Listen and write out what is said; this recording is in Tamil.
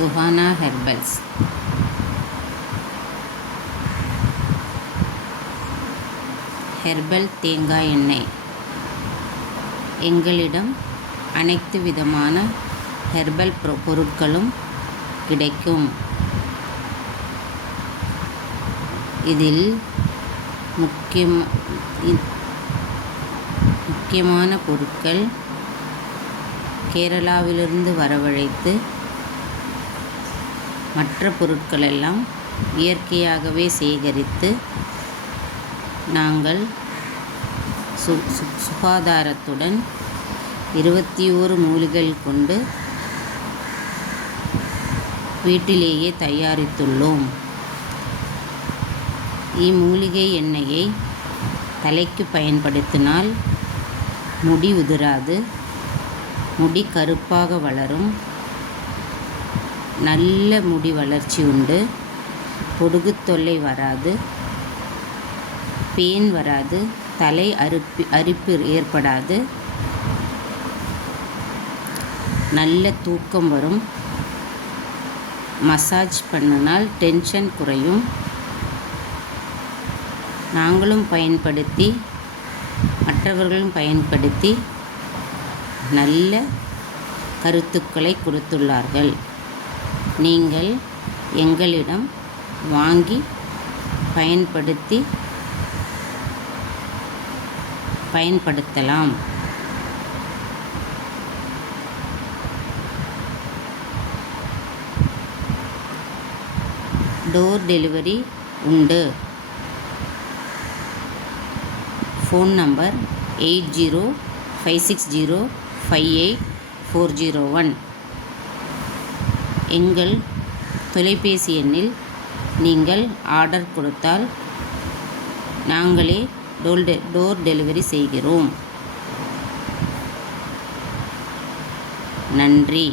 சுஹானா ஹெர்பல்ஸ். ஹெர்பல் தேங்காய் எண்ணெய். எங்களிடம் அனைத்து விதமான ஹெர்பல் பொருட்களும் கிடைக்கும். இதில் முக்கியமான பொருட்கள் கேரளாவிலிருந்து வரவழைத்து மற்ற பொருட்களெல்லாம் இயற்கையாகவே சேகரித்து நாங்கள் சுகாதாரத்துடன் 21 மூலிகைகள் கொண்டு வீட்டிலேயே தயாரித்துள்ளோம். இம்மூலிகை எண்ணெயை தலைக்கு பயன்படுத்தினால் முடி உதிராது, முடி கருப்பாக வளரும், நல்ல முடி வளர்ச்சி உண்டு, பொடுகு தொல்லை வராது, பேன் வராது, தலை அரிப்பு ஏற்படாது, நல்ல தூக்கம் வரும், மசாஜ் பண்ணினால் டென்ஷன் குறையும். நாங்களும் பயன்படுத்தி மற்றவர்களும் பயன்படுத்தி நல்ல கருத்துக்களை கொடுத்துள்ளார்கள். நீங்கள் எங்களிடம் வாங்கி பயன்படுத்தலாம். டோர் டெலிவரி உண்டு. Phone number 8056058401. எங்கள் தொலைபேசி எண்ணில் நீங்கள் ஆர்டர் கொடுத்தால் நாங்களே டோர் டெலிவரி செய்கிறோம். நன்றி.